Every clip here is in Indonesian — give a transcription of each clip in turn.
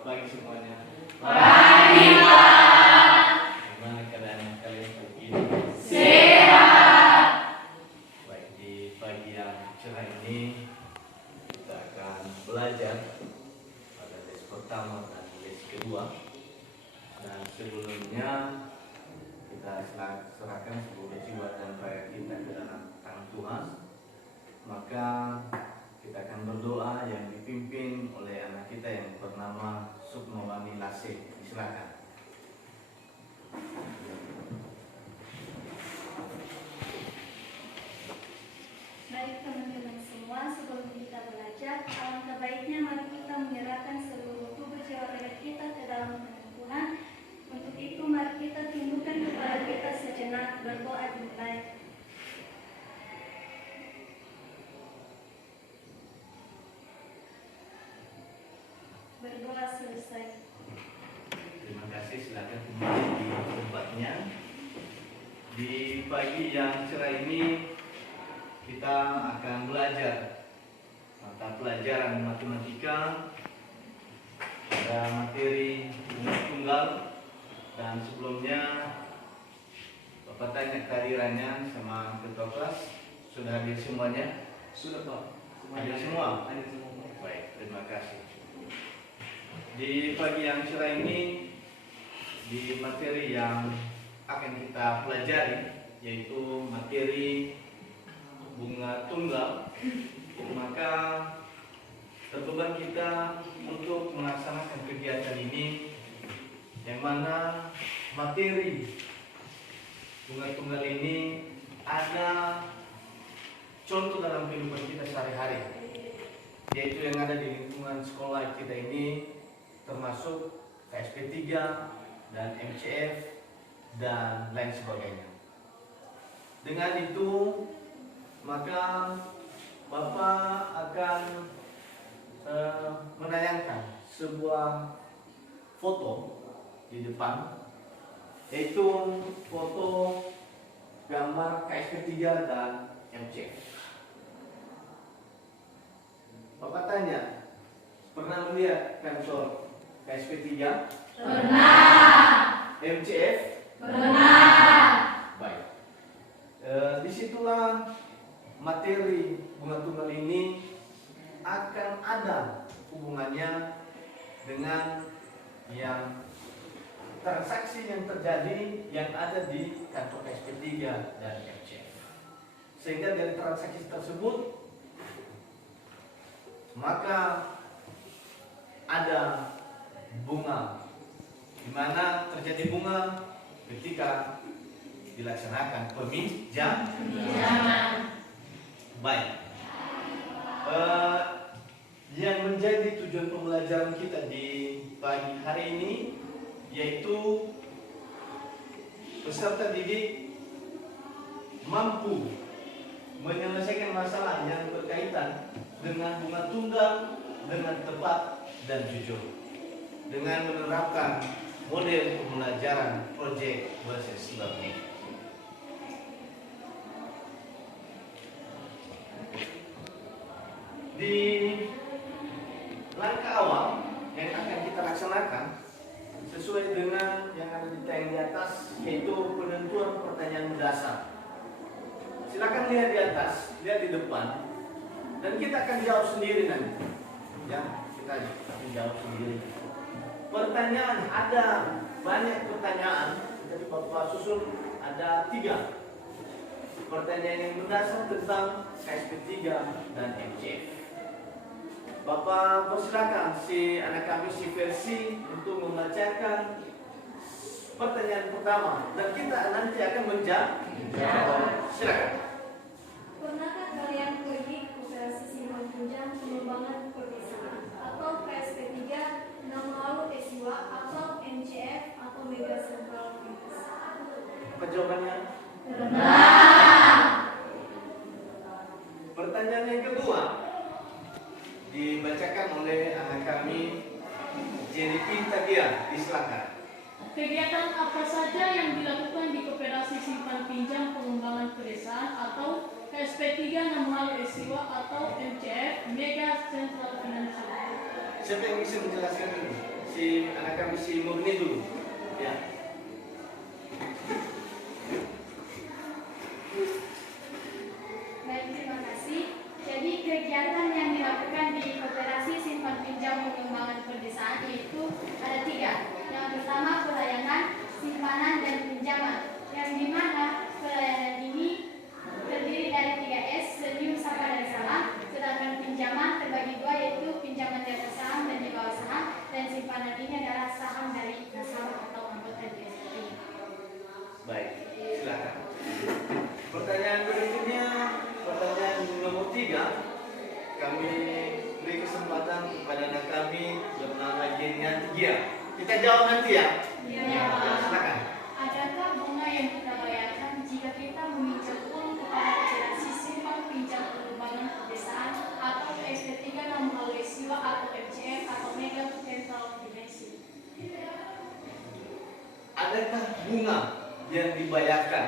Selamat pagi semuanya. Pagi, Pak. Gimana keadaan kalian pagi ini? Sehat. Baik, di pagi yang cerah ini kita akan belajar pada les pertama dan les kedua. Dan sebelumnya kita serahkan seluruh jiwa dan rakyat kita ke dalam tangan Tuhan. Maka kita akan berdoa yang dipimpin oleh anak kita yang bernama Sukmawati Lasih. Silakan. Baik teman-teman semua, sebelum kita belajar, alangkah baiknya mari kita menyerahkan seluruh tubuh jiwa raga kita ke dalam tangan Tuhan. Untuk itu mari kita tundukkan kepala kita sejenak, berdoa dimulai. Berdoa selesai. Terima kasih, silakan kembali di tempatnya. Di pagi yang cerah ini kita akan belajar mata pelajaran matematika pada materi rumus tunggal. Dan sebelumnya Bapak tanya kehadirannya sama ketua kelas. Sudah hadir semuanya? Sudah, Pak. Hadir semua? Hadir semua. Baik, terima kasih. Di pagi yang cerah ini, di materi yang akan kita pelajari, yaitu materi bunga tunggal, maka terbeban kita untuk melaksanakan kegiatan ini, yang mana materi bunga tunggal ini ada contoh dalam kehidupan kita sehari-hari, yaitu yang ada di lingkungan sekolah kita ini, termasuk KSP 3 dan MCF dan lain sebagainya. Dengan itu maka Bapak akan menayangkan sebuah foto di depan, yaitu foto gambar KSP 3 dan MCF. Bapak tanya, pernah melihat kantor KSP 3? Pernah. MCF? Pernah. Baik. Disitulah materi bunga tunggal ini akan ada hubungannya dengan yang transaksi yang terjadi yang ada di kantor KSP 3 dan MCF. Sehingga dari transaksi tersebut maka ada bunga, di mana terjadi bunga ketika dilaksanakan peminjaman. Baik. Yang menjadi tujuan pembelajaran kita di pagi hari ini yaitu peserta didik mampu menyelesaikan masalah yang berkaitan dengan bunga tunggal dengan tepat dan jujur, dengan menerapkan model pembelajaran project versus learning. Di langkah awal yang akan kita laksanakan sesuai dengan yang ada di tayang di atas, yaitu penentuan pertanyaan mendasar. Silakan lihat di atas, lihat di depan, dan kita akan jawab sendiri nanti. Ya, kita akan jawab sendiri. Pertanyaan, ada banyak pertanyaan, jadi Bapak susun ada 3 pertanyaan yang mendasar tentang KSP 3 dan MCF. Bapak persilakan si anak kami si Versi untuk membacakan pertanyaan pertama dan kita nanti akan menjawab. Silakan. Pernahkah kalian pergi koperasi simpan pinjam pengembangan perusahaan atau KSP 3, nama lalu S2 atau MCF atau Mega Central Finance? Apa jawabannya? Pernah. Pertanyaan yang kedua dibacakan oleh anak kami Jenny Pintagia. Silakan. Kegiatan apa saja yang dilakukan di Koperasi Simpan Pinjam Pengembangan Pedesaan atau KSP 3 nama S2 atau MCF Mega Central Financial? Siapa yang bisa menjelaskan ini? si anak kami si Murni dulu. Ya. Baik, terima kasih. Jadi kegiatan yang dilakukan di Koperasi Simpan Pinjam Pengembangan Pedesaan yaitu ada 3. Yang pertama pelayanan, simpanan, dan pinjaman. Yang dimana pelayanan ini terdiri dari 3S, senyum, sapa, dan salam. Sedangkan pinjaman terbagi 2 yaitu pinjaman di atas saham dan di bawah saham. Dan simpanan ini adalah saham dari nasabah atau anggota DSP. Baik, silakan. Pertanyaan berikutnya, pertanyaan nomor 3. Kami beri kesempatan kepada anak kami bernama Genia Tigia. Kita jawab nanti ya. Ya. Silakan. Adakah bunga yang kita bayarkan jika kita meminjam uang kepada asuransi simpan pinjam pengembangan pedesaan atau SP3 Namuhal Esiwa atau MCF atau Mega Central Financing? Adakah bunga yang dibayarkan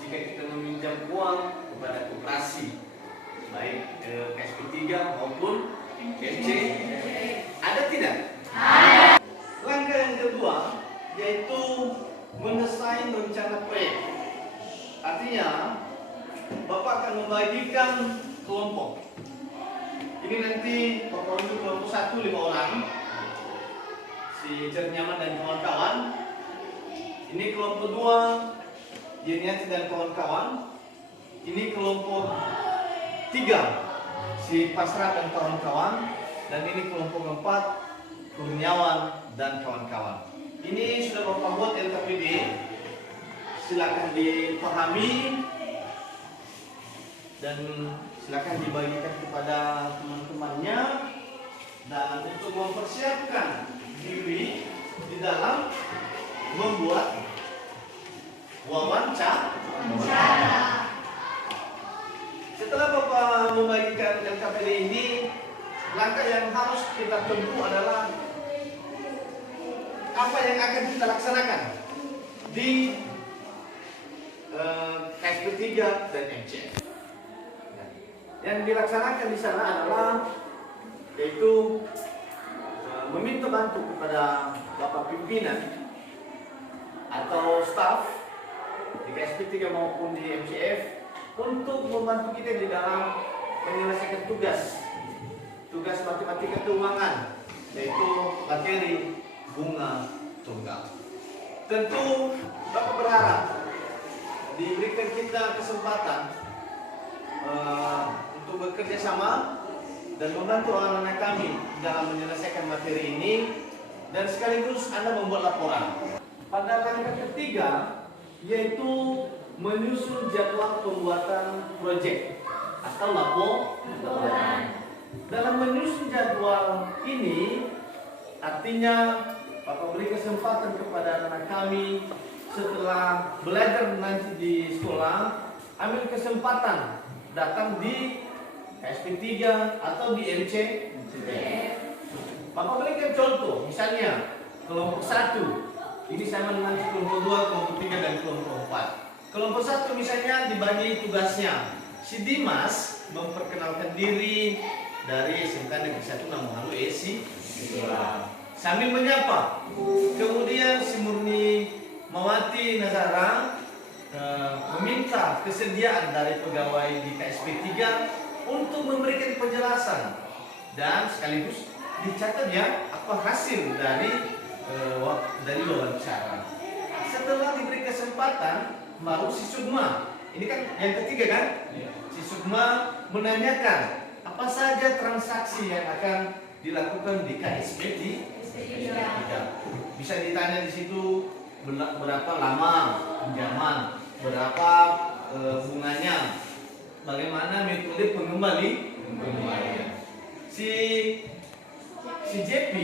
jika kita meminjam uang kepada koperasi, baik SP3 maupun MC? Ada tidak? Ada. Langkah yang kedua yaitu mendesain rencana proyek. Artinya, Bapak akan membagikan kelompok. Ini nanti Bapak untuk kelompok 1 5 orang, si Jernyaman dan kawan-kawan. Ini kelompok 2, Yeniati dan kawan-kawan. Ini kelompok 3, si Pasrah dan kawan-kawan. Dan ini kelompok 4, Kurniawan dan kawan-kawan. Ini sudah Bapak buat LKPD. Silakan dipahami dan silakan dibagikan kepada teman-temannya. Dan untuk mempersiapkan diri di dalam membuat wawancara. Setelah Bapak membagikan LKPD ini, langkah yang harus kita tempuh adalah apa yang akan kita laksanakan di KSP3 dan MCF. Yang dilaksanakan di sana adalah yaitu meminta bantu kepada Bapak pimpinan atau staf di KSP3 maupun di MCF untuk membantu kita di dalam menyelesaikan tugas matematika keuangan, yaitu materi bunga tunggal. Tentu Bapak berharap diberikan kita kesempatan untuk bekerja sama dan membantu anak-anak kami dalam menyelesaikan materi ini, dan sekaligus Anda membuat laporan. Pada langkah ketiga yaitu menyusun jadwal pembuatan proyek atau laporan. Dalam menyusun jadwal ini artinya Bapak beri kesempatan kepada anak kami setelah belajar nanti di sekolah, ambil kesempatan datang di SP3 atau di MC. Bapak berikan contoh, misalnya kelompok 1 ini sama dengan kelompok 2, kelompok 3 dan kelompok 4. Kelompok 1 misalnya dibagi tugasnya. Si Dimas memperkenalkan diri dari SMK Negeri 1 Namuhal Esiwa sambil menyapa. Kemudian si Murni Mawati Nazara meminta kesediaan dari pegawai di KSP3 untuk memberikan penjelasan dan sekaligus dicatat ya apa hasil dari wawancara. Setelah diberi kesempatan, baru si Sukma, ini kan yang ketiga kan? Si Sukma menanyakan apa saja transaksi yang akan dilakukan di KSP3. Bisa ditanya di situ berapa lama pinjaman, berapa bunganya, bagaimana metode pengembalian. Si JP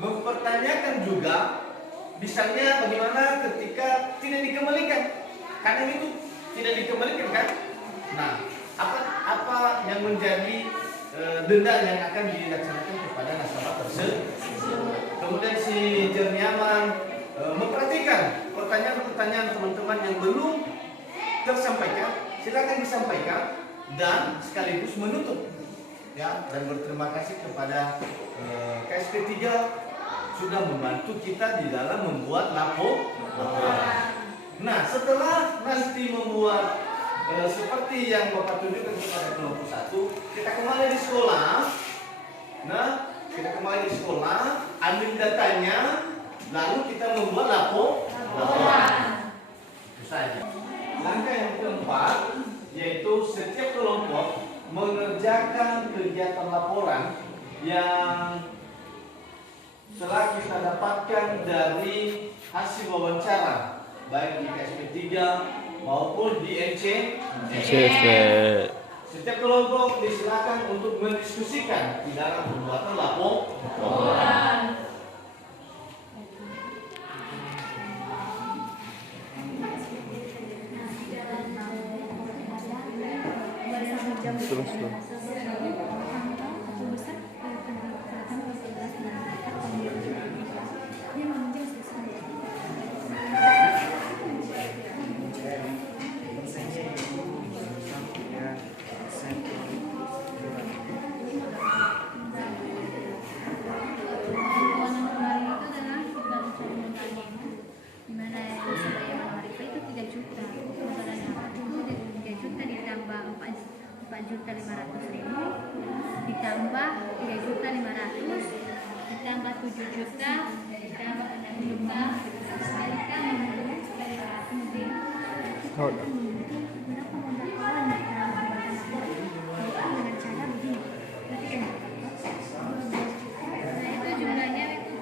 mempertanyakan juga misalnya bagaimana ketika tidak dikembalikan, karena itu tidak dikembalikan kan. Nah, apa yang menjadi denda yang akan dilaksanakan kepada nasabah tersebut. Kemudian si Jerniaman memperhatikan pertanyaan-pertanyaan teman-teman yang belum tersampaikan, silakan disampaikan dan sekaligus menutup ya, dan berterima kasih kepada KSP SP3 sudah membantu kita di dalam membuat laporan. Nah, setelah nanti membuat seperti yang Bapak tunjukkan kepada kelompok 1, kita kembali di sekolah. Nah, kita kembali di sekolah, ambil datanya, lalu kita membuat laporan. Itu saja. Langkah yang keempat, yaitu setiap kelompok mengerjakan kegiatan laporan yang telah kita dapatkan dari hasil wawancara, baik di KSP3 maupun di NCV. Setiap kelompok disilakan untuk mendiskusikan di dalam pembuatan laporan. Ditambah 3.500.000, ditambah 7 juta, ditambah 6 juta, dikalikan dengan 500. Itu jumlahnya itu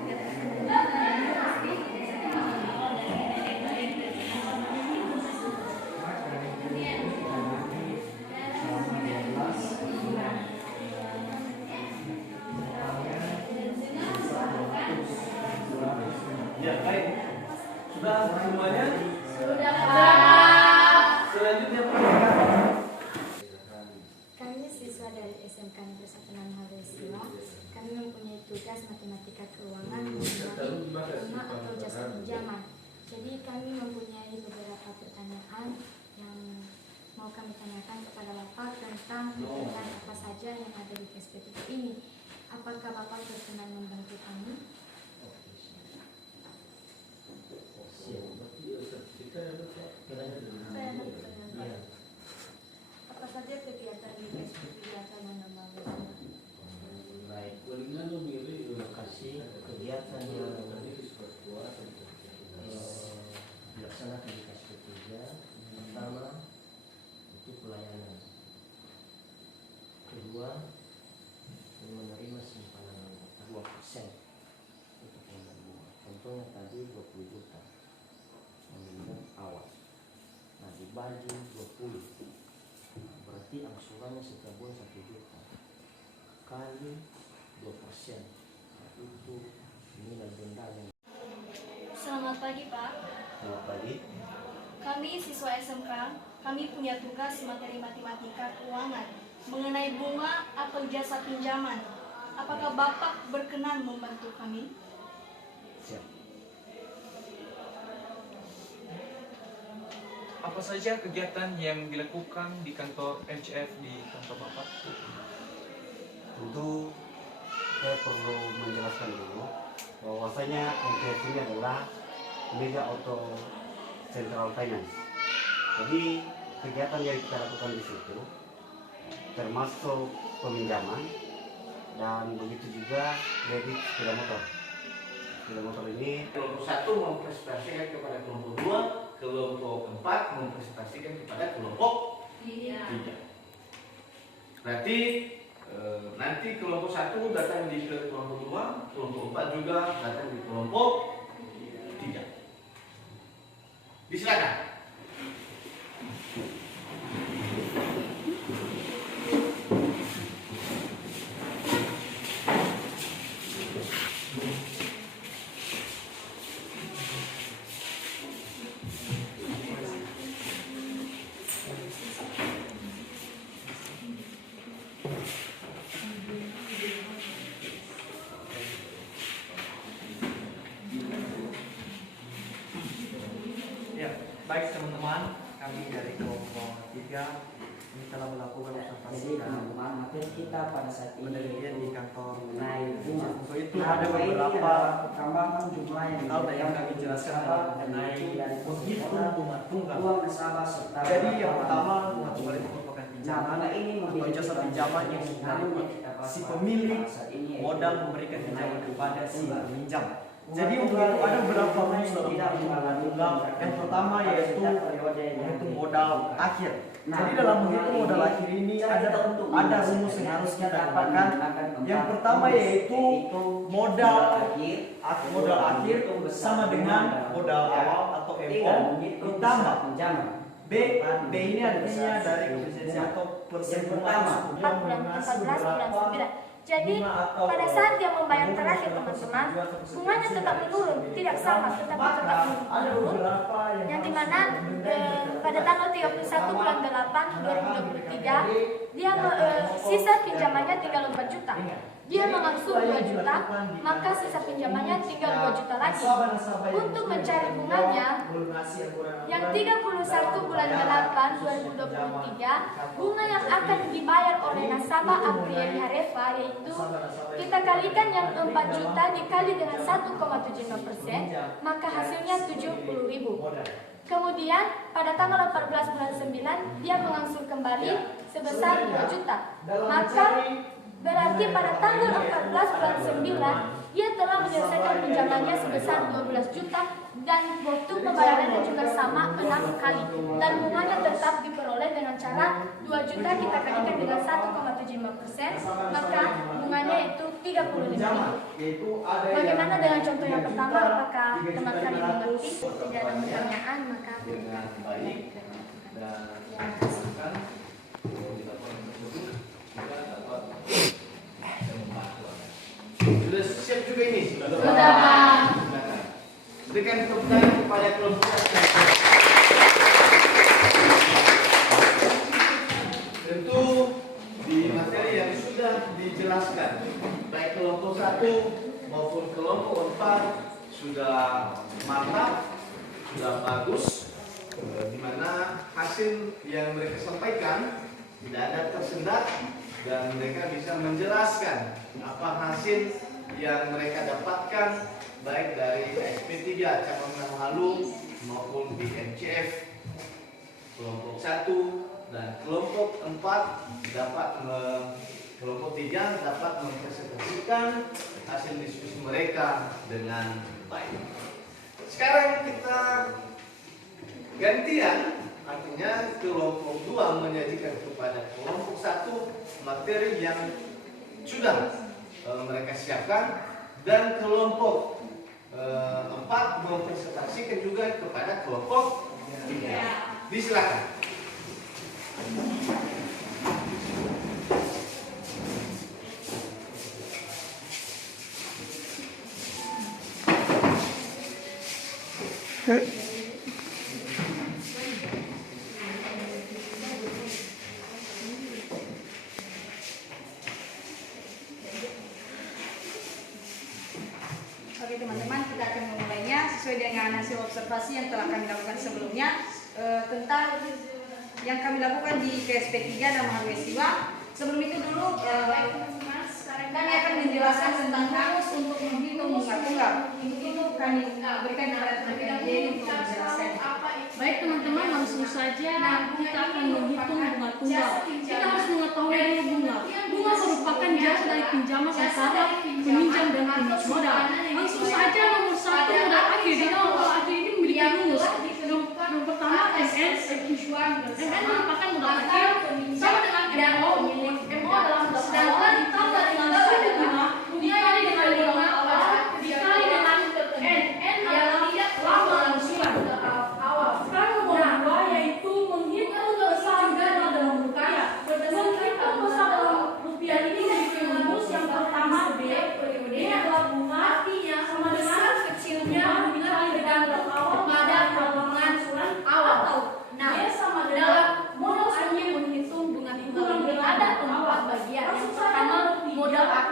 Ya, baik. Sudah semuanya? sudah, Pak. Selanjutnya pertanyaan. Kami siswa dari SMK Negeri 1 Nanharusiwa, kami mempunyai tugas matematika keuangan mengenai bunga atau jasa pinjaman. Jadi kami mempunyai beberapa pertanyaan yang mau kami tanyakan kepada Bapak tentang kegiatan apa saja yang ada di KSP3 ini. Apakah Bapak berkenan membantu kami? Apa saja kegiatan di KSP3 atau Baik, lokasi kegiatan yang dilaksanakan di KSP3 pertama itu pelayanan, kedua menerima simpanan 2% untuk bunga. Contohnya tadi 20 juta mengingat awal. Nah dibagi 20, berarti angsurannya setiap bulan 1 juta kali 2%, nah, itu nilai denda yang. Selamat pagi, Pak. Selamat pagi. Kami siswa SMK, kami punya tugas materi matematika keuangan mengenai bunga atau jasa pinjaman. Apakah Bapak berkenan membantu kami? Siap. Apa saja kegiatan yang dilakukan di kantor NCF di kantor Bapak? Tentu saya perlu menjelaskan dulu bahwasanya NCF ini adalah Mega Auto Central Finance. Jadi kegiatan yang kita lakukan di situ termasuk peminjaman dan begitu juga kredit sepeda motor. Sepeda motor ini Kelompok 1 mempresentasikan kepada kelompok 2, kelompok 4 mempresentasikan kepada kelompok 3. Berarti nanti kelompok 1 datang di kelompok 2, kelompok 4 juga datang di kelompok 3. Disilakan. Ya, baik teman-teman, kami dari kelompok 3 ini telah melakukan observasi dan Materi kita pada saat ini penelitian di kantor. mengenai bunga. Untuk itu itu ada beberapa hal yang kami jelaskan mengenai menghitung bunga tunggal. Jadi yang pertama, bunga tunggal itu merupakan pinjaman atau jasa pinjaman yang si pemilik modal memberikan pinjaman kepada si peminjam. Jadi untuk itu ada beberapa rumus dalam bunga tunggal. Yang pertama yaitu menghitung modal akhir. Jadi dalam menghitung modal akhir ini ada rumus yang harus kita dapatkan. Yang pertama yaitu modal akhir sama dengan modal awal atau MO ditambah B ini artinya dari koefisien atau persen pertama bulan 14 bulan 9. Jadi pada saat dia membayar terakhir teman-teman, bunganya tetap menurun, tidak sama, tetapi tetap menurun. Yang dimana pada tanggal 31 bulan 8 2023 dia sisa pinjamannya tinggal 4 juta. Dia mengangsur 2 juta, maka sisa pinjamannya tinggal 2 juta lagi. Untuk mencari bunganya yang 31 bulan 8 2023, bunga yang akan dibayar oleh nasabah Aprieli Hareva yaitu kita kalikan yang 4 juta dikali dengan 1,75%, maka hasilnya 70.000. Kemudian pada tanggal 14 bulan 9 dia mengangsur kembali sebesar 2 juta. Maka berarti pada tanggal 14 bulan 9 dia telah menyelesaikan pinjamannya sebesar 12 juta dan waktu pembayarannya juga sama 6 kali. Dan bunganya tetap diperoleh dengan cara 2 juta kita kalikan dengan 1,75%, maka bunganya itu 35.000. Bagaimana dengan contoh yang pertama? Apakah teman-teman mengerti? Tidak ada pertanyaan, maka dengan baik dan menghasilkan sudah siap juga ini? Sudah. Berikan tepuk tangan kepada kelompok. Tentu di materi yang sudah dijelaskan, baik kelompok 1 maupun kelompok 4 sudah mantap, sudah bagus, di mana hasil yang mereka sampaikan tidak ada tersendat dan mereka bisa menjelaskan apa hasil yang mereka dapatkan baik dari SP3 cabang Namahalu maupun di MCF kelompok 1 dan kelompok 4 kelompok 3 dapat mempresentasikan hasil diskusi mereka dengan baik. Sekarang kita gantian, artinya kelompok 2 menyajikan kepada kelompok 1 materi yang sudah mereka siapkan dan kelompok 4 mempresentasikan juga kepada kelompok 3. Disilakan. Oke teman-teman, kita akan memulainya sesuai dengan hasil observasi yang telah kami lakukan sebelumnya tentang yang kami lakukan di KSP 3 Namahalu S2. Sebelum itu dulu kami akan menjelaskan tentang rumus untuk menghitung bunga tunggal. Untuk itu kami berikan kepada teman-teman Jenny untuk menjelaskan. Baik teman-teman, langsung saja kita akan menghitung bunga tunggal. Kita harus mengetahui dulu bunga. Bunga merupakan jasa dari pinjaman antara peminjam dan pemilik modal. Langsung saja nomor 1 modal akhir. Di nomor akhir ini memiliki rumus. Yang pertama MN. MN merupakan modal akhir sama dengan MO. MO adalah modal awal ditambah dengan suku bunga dikali dengan bunga awal dikali dengan N. N adalah lama langsungan. Sekarang nomor 2 yaitu menghitung besar dana dalam rupiah. Menghitung besar dalam rupiah ini memiliki rumus. Yang pertama B. Ini adalah bunga sama dengan kecilnya dikali dengan awal pada tabungan awal. Nah, sama dalam modal akhir menghitung bunga tunggal ini ada 4 bagian. Yang pertama modal akhir.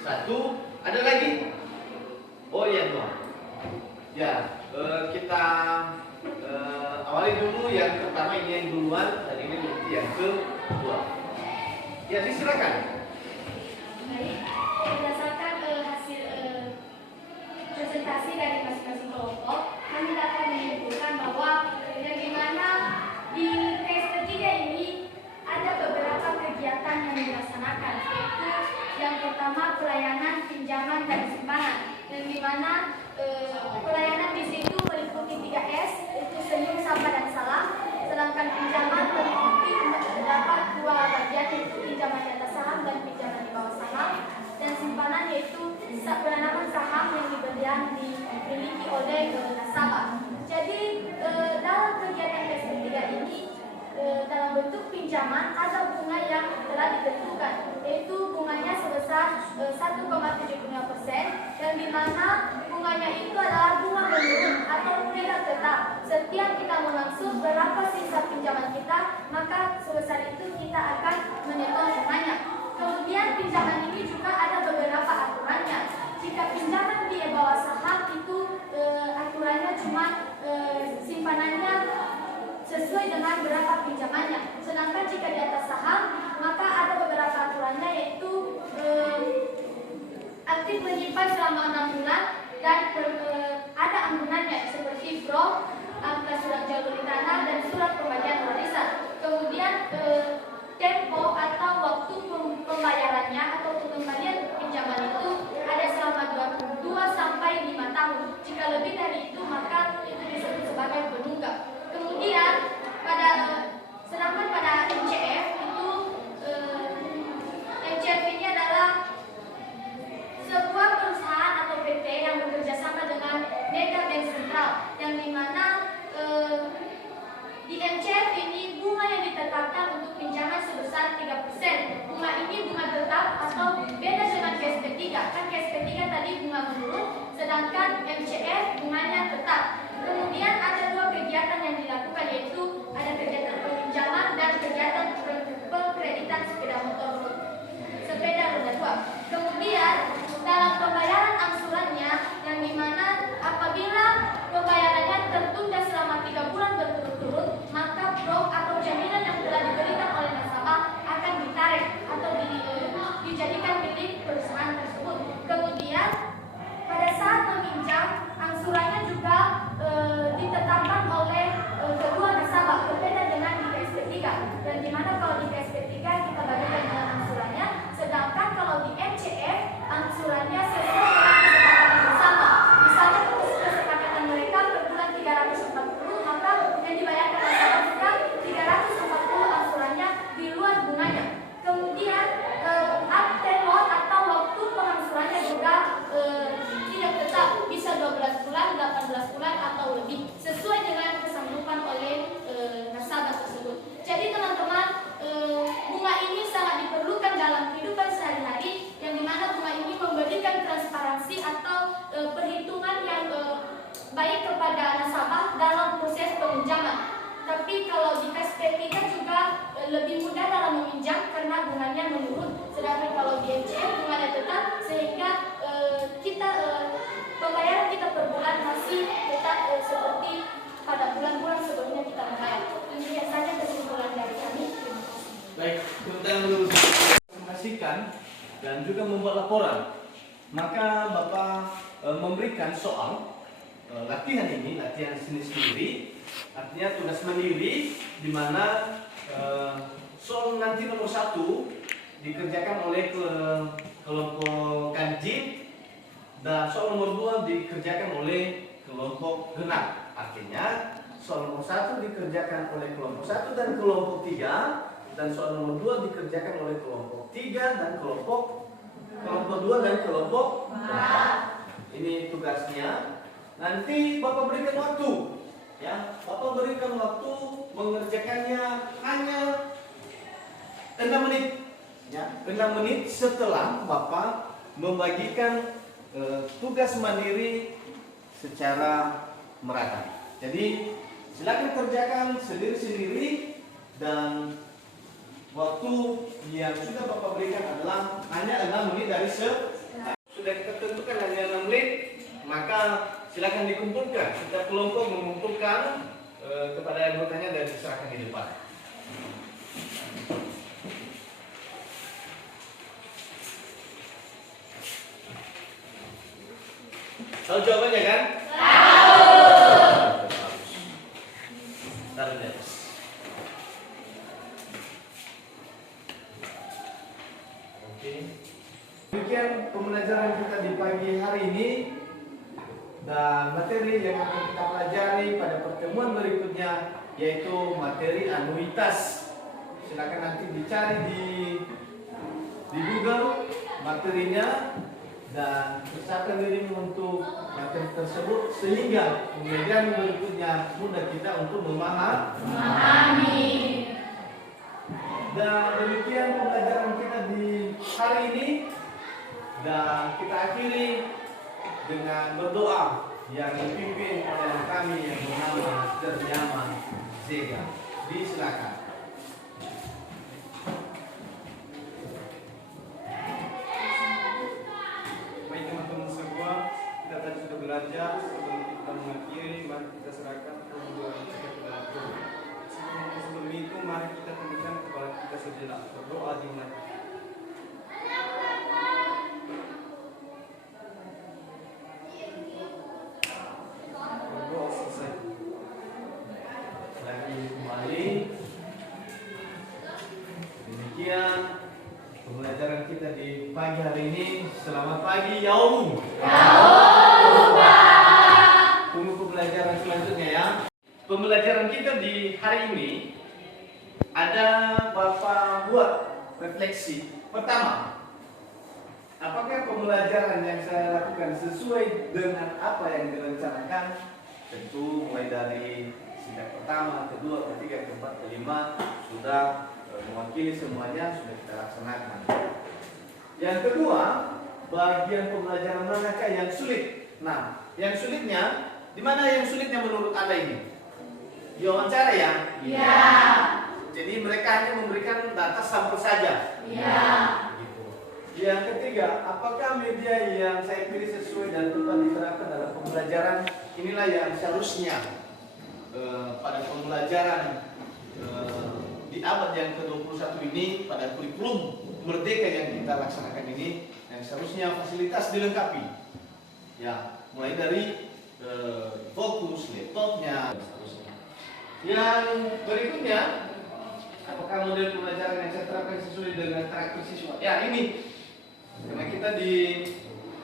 Satu, ada lagi? Oh iya Tuhan. Ya, kita awali dulu yang pertama, ini yang duluan dan ini nanti yang kedua. Ya, disilakan. Baik, berdasarkan hasil presentasi dari masing-masing kelompok, kami dapat menyimpulkan bahwa yang dimana di case ketiga ini ada beberapa kegiatan yang dilaksanakan, yaitu yang pertama pelayanan pinjaman dan simpanan, yang dimana pelayanan di situ meliputi 3S, yaitu senyum, sabar, dan salam. Sedangkan pinjaman meliputi terdapat dua bagian, yaitu pinjaman di atas saham dan pinjaman di bawah saham. Dan simpanan yaitu penanaman saham yang dimiliki oleh nasabah. Jadi dalam kegiatan case ketiga ini dalam bentuk pinjaman ada bunga yang telah ditentukan, yaitu bunganya sebesar 1,75%, yang dimana bunganya itu adalah bunga menurun atau tidak tetap. Setiap kita mengangsur berapa sisa pinjaman kita, maka sebesar itu kita akan menyetor bunganya. Kemudian pinjaman ini juga ada beberapa aturannya. Jika pinjaman di bawah saham itu aturannya cuma simpanannya sesuai dengan berapa pinjamannya. Sedangkan jika di atas saham, maka ada beberapa aturannya, yaitu aktif menyimpan selama 6 bulan dan ada ampunannya seperti BRO, akta surat jual beli tanah, dan surat pembagian warisan. Kemudian tempo atau waktu pembayarannya atau pengembalian pinjaman itu ada selama 2 sampai 5 tahun. Jika lebih dari itu, maka itu disebut sebagai penunggak. Kemudian sedangkan pada MCF itu MCF ini adalah sebuah perusahaan atau PT yang bekerja sama dengan Mega Bank Sentral, yang dimana di MCF ini bunga yang ditetapkan untuk pinjaman sebesar 3%. Bunga ini bunga tetap atau beda dengan case ketiga. Kan case ketiga tadi bunga menurun, sedangkan MCF bunganya tetap. Kemudian ada 2 kegiatan yang dilakukan, yaitu ada kegiatan peminjaman dan kegiatan pengkreditan sepeda roda 2. Kemudian dalam pembayaran angsurannya, yang dimana apabila pembayarannya tertunda selama 3 bulan berturut-turut, maka BRO atau jaminan yang telah diberikan oleh nasabah akan ditarik atau dijadikan milik perusahaan tersebut. Kemudian pada saat meminjam, angsurannya juga ditetapkan oleh kedua nasabah, berbeda dengan di case ketiga. Dan dimana kalau di case ketiga kita bandingkan dengan angsurannya, sedangkan kalau di MCF angsurannya sesuai dengan kesepakatan bersama. Misalnya kesepakatan mereka per bulan 340, maka yang dibayarkan nasabah juga 340 angsurannya di luar bunganya. Kemudian tenor atau waktu pengangsurannya juga tidak tetap, bisa 12 bulan, 18 bulan atau lebih, sesuai dengan kesanggupan oleh nasabah tersebut. Jadi teman-teman, bunga ini sangat diperlukan dalam kehidupan sehari-hari, yang dimana bunga ini memberikan transparansi atau perhitungan yang baik kepada nasabah dalam proses peminjaman. Tapi kalau di case P3 juga lebih mudah dalam meminjam karena bunganya menurun. Sedangkan kalau di MCF bunganya tetap, sehingga pembayaran kita per bulan masih tetap seperti pada bulan-bulan sebelumnya kita membayar. Ini saja kesimpulan dari kami. Terima kasih. Baik, kita menginformasikan dan juga membuat laporan. Maka Bapak memberikan soal latihan ini, latihan sendiri, artinya tugas mandiri, di mana soal nanti nomor 1 dikerjakan oleh kelompok kanji, dan soal nomor 2 dikerjakan oleh kelompok genap. Artinya soal nomor 1 dikerjakan oleh kelompok 1 dan kelompok 3, dan soal nomor 2 dikerjakan oleh kelompok 3 dan kelompok 2 dan kelompok 4. Ini tugasnya. Nanti Bapak berikan waktu, ya. Bapak berikan waktu mengerjakannya hanya 6 menit, ya. 6 menit setelah Bapak membagikan tugas mandiri secara merata. Jadi silakan kerjakan sendiri-sendiri, dan waktu yang sudah Bapak berikan adalah hanya 6 menit dari sudah kita tentukan hanya 6 lead, maka silakan dikumpulkan. Setiap kelompok mengumpulkan kepada anggotanya dan diserahkan di depan. Tahu jawabannya kan? Tahu. Taruh di atas. Oke. Demikian pembelajaran kita di pagi hari ini, dan materi yang akan kita pelajari pada pertemuan berikutnya yaitu materi anuitas. Silakan nanti dicari di Google materinya dan persiapkan diri untuk materi tersebut sehingga pembelajaran berikutnya mudah kita untuk memahami. Dan demikian pembelajaran kita di hari ini, dan kita akhiri dengan berdoa yang dipimpin oleh kami yang bernama Terjama Zega. Disilakan. Baik teman-teman semua, kita tadi sudah belajar. Sebelum kita mengakhiri, mari kita serahkan perbuatan kita kepada Tuhan. Sebelum itu, mari kita tundukkan kepala kita sejenak, berdoa dimulai. Berdoa selesai. Lagi kembali. Demikian pembelajaran kita di pagi hari ini. Selamat pagi, Yaum. Tunggu pembelajaran selanjutnya ya. Pembelajaran kita di hari ini ada Bapak buat refleksi. Pertama, apakah pembelajaran yang saya lakukan sesuai dengan apa yang direncanakan? Tentu mulai dari sidang pertama, kedua, ketiga, keempat, kelima sudah mewakili semuanya, sudah kita laksanakan. Yang kedua, bagian pembelajaran manakah yang sulit? Nah, yang sulitnya, di mana yang sulitnya menurut Anda ini? Di wawancara ya? Iya. Jadi mereka hanya memberikan data sampel saja? Iya. Gitu. Yang ketiga, apakah media yang saya pilih sesuai dan tepat diterapkan dalam pembelajaran? Inilah yang seharusnya pada pembelajaran di abad yang ke-21 ini, pada kurikulum merdeka yang kita laksanakan ini, yang seharusnya fasilitas dilengkapi. Ya, mulai dari fokus, laptopnya, dan seterusnya. Yang berikutnya, apakah model pembelajaran yang saya terapkan sesuai dengan karakter siswa? Ya, ini. Karena kita di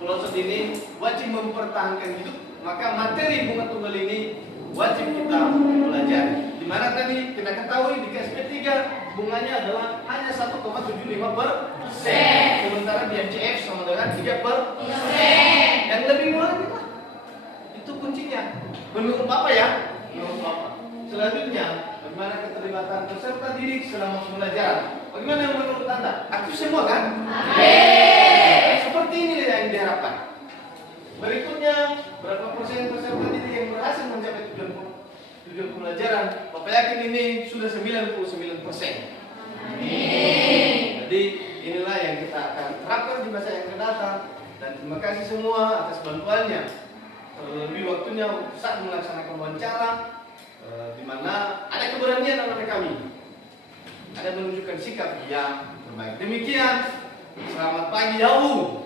pelosok ini wajib mempertahankan hidup, maka materi bunga tunggal ini wajib kita pelajari. Dimana tadi kita ketahui di KSP 3 bunganya adalah hanya 1,75%. Sementara di MCF sama dengan 3%. Yang lebih murah kita. Itu kuncinya. Menurut Bapak ya? Menurut Bapak. Selanjutnya, bagaimana keterlibatan peserta didik selama pembelajaran? Bagaimana menurut Anda? Aktif semua kan? Amin. Seperti ini yang diharapkan. Berikutnya, berapa persen peserta didik yang berhasil mencapai tujuan pembelajaran? Bapak yakin ini sudah 99%. Amin. Jadi inilah yang kita akan terapkan di masa yang akan datang. Dan terima kasih semua atas bantuannya. Lebih waktunya saat melaksanakan wawancara, di mana ada keberanian anak kami, ada menunjukkan sikap yang terbaik. Demikian, selamat pagi Yaum.